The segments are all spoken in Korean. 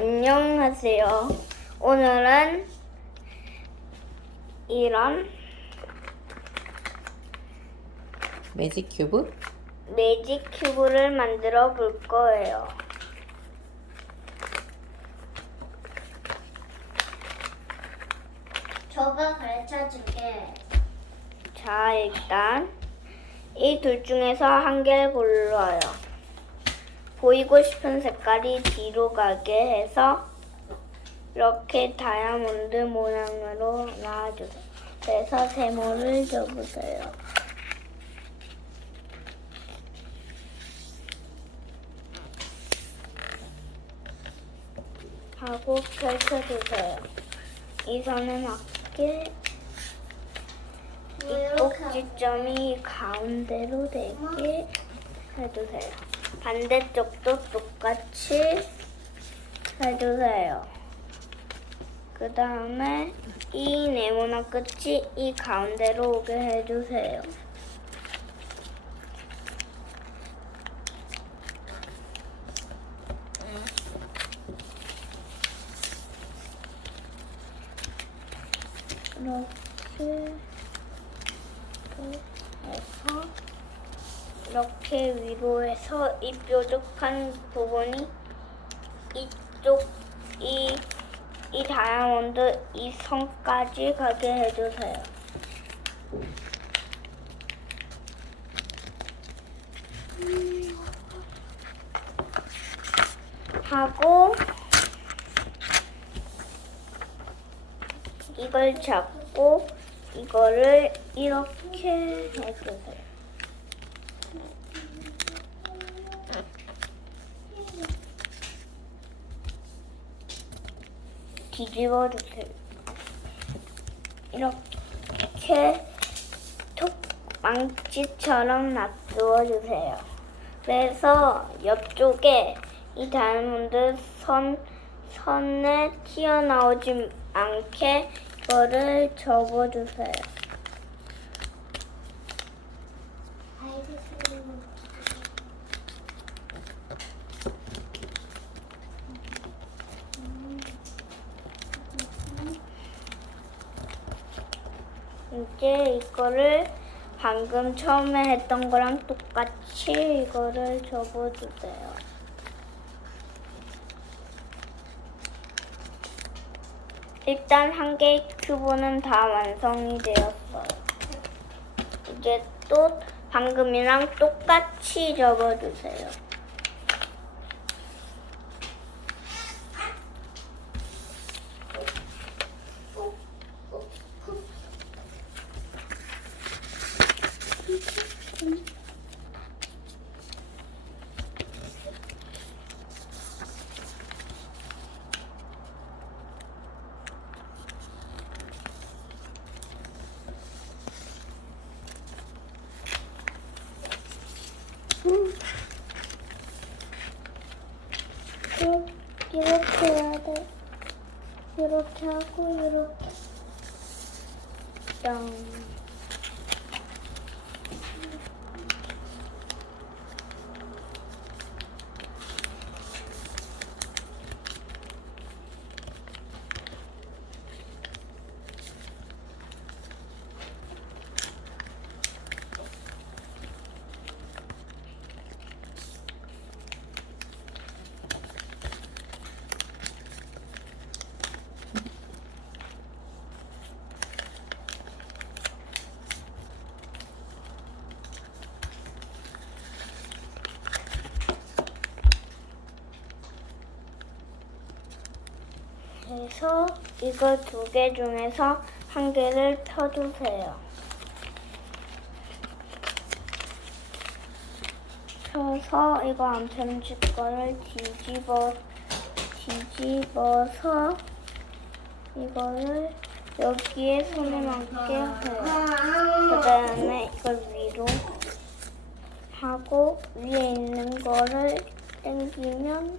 안녕하세요. 오늘은 이런 매직 큐브? 매직 큐브를 만들어 볼 거예요. 저가 가르쳐 줄게. 자, 일단 이 둘 중에서 한 개를 골라요. 보이고 싶은 색깔이 뒤로 가게 해서 이렇게 다이아몬드 모양으로 놔주세요. 그래서 세모를 접으세요. 하고 펼쳐주세요. 이 선에 맞게 이 꼭지점이 가운데로 되게 해주세요. 반대쪽도 똑같이 해주세요. 그 다음에 이 네모난 끝이 이 가운데로 오게 해주세요. 이렇게 해서 이렇게 위로 해서 이 뾰족한 부분이 이쪽 이, 이 다이아몬드 이 선까지 가게 해주세요. 하고 이걸 잡고 이거를 이렇게 해주세요. 뒤집어 주세요. 이렇게 톡 망치처럼 놔두어 주세요. 그래서 옆쪽에 이 다이아몬드 선 선에 튀어나오지 않게 이거를 접어주세요. 이제 이거를 방금 처음에 했던 거랑 똑같이 이거를 접어주세요. 일단 한 개의 큐브는 다 완성이 되었어요. 이제 또 방금이랑 똑같이 접어주세요. 이렇게, 해야 돼. 이렇게 하고 이렇게. 짱. 그래서 이거 두 개 중에서 한 개를 펴주세요. 펴서 이거 안 편집 거를 뒤집어 뒤집어서 이거를 여기에 손에 맞게 해요. 그 다음에 이걸 위로 하고 위에 있는 거를 당기면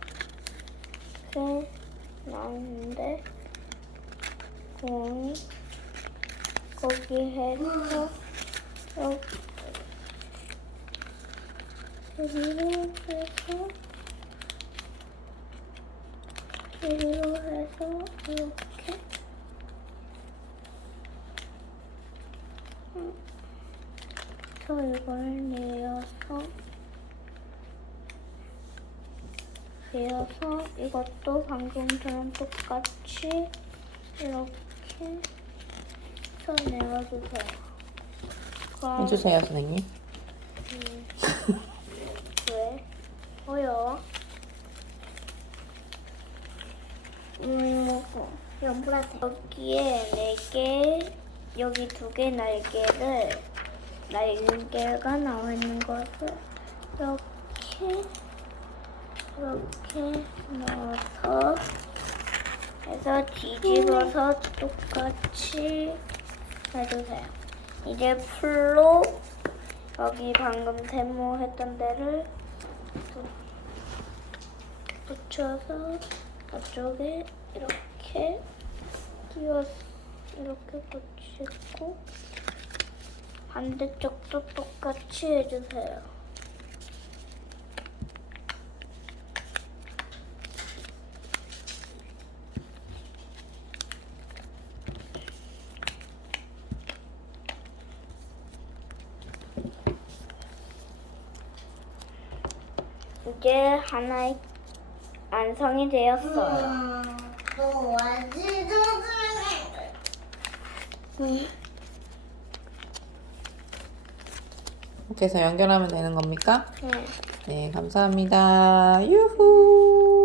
이렇게 나오는데 공이 거기 해서 여기로 해서 이리로 해서 이렇게 음. 그래서 이걸 내어서 내어서 이것도 방금처럼 똑같이 이렇게 해서 내어주세요. 그럼 해주세요, 선생님. 왜? 어려워? 음, 이거 연보라색. 여기에 네 개, 여기 두 개 날개를 날개가 나와 있는 것을 이렇게 이렇게 넣어서 해서 뒤집어서 똑같이 해주세요. 이제 풀로 여기 방금 데모했던 데를 붙여서 앞쪽에 이렇게 끼워 이렇게 붙이고 반대쪽도 똑같이 해주세요. 이제 하나의 완성이 되었어요. 음, 또 완전 정말 이렇게 해서 연결하면 되는 겁니까? 네. 네, 감사합니다. 유후.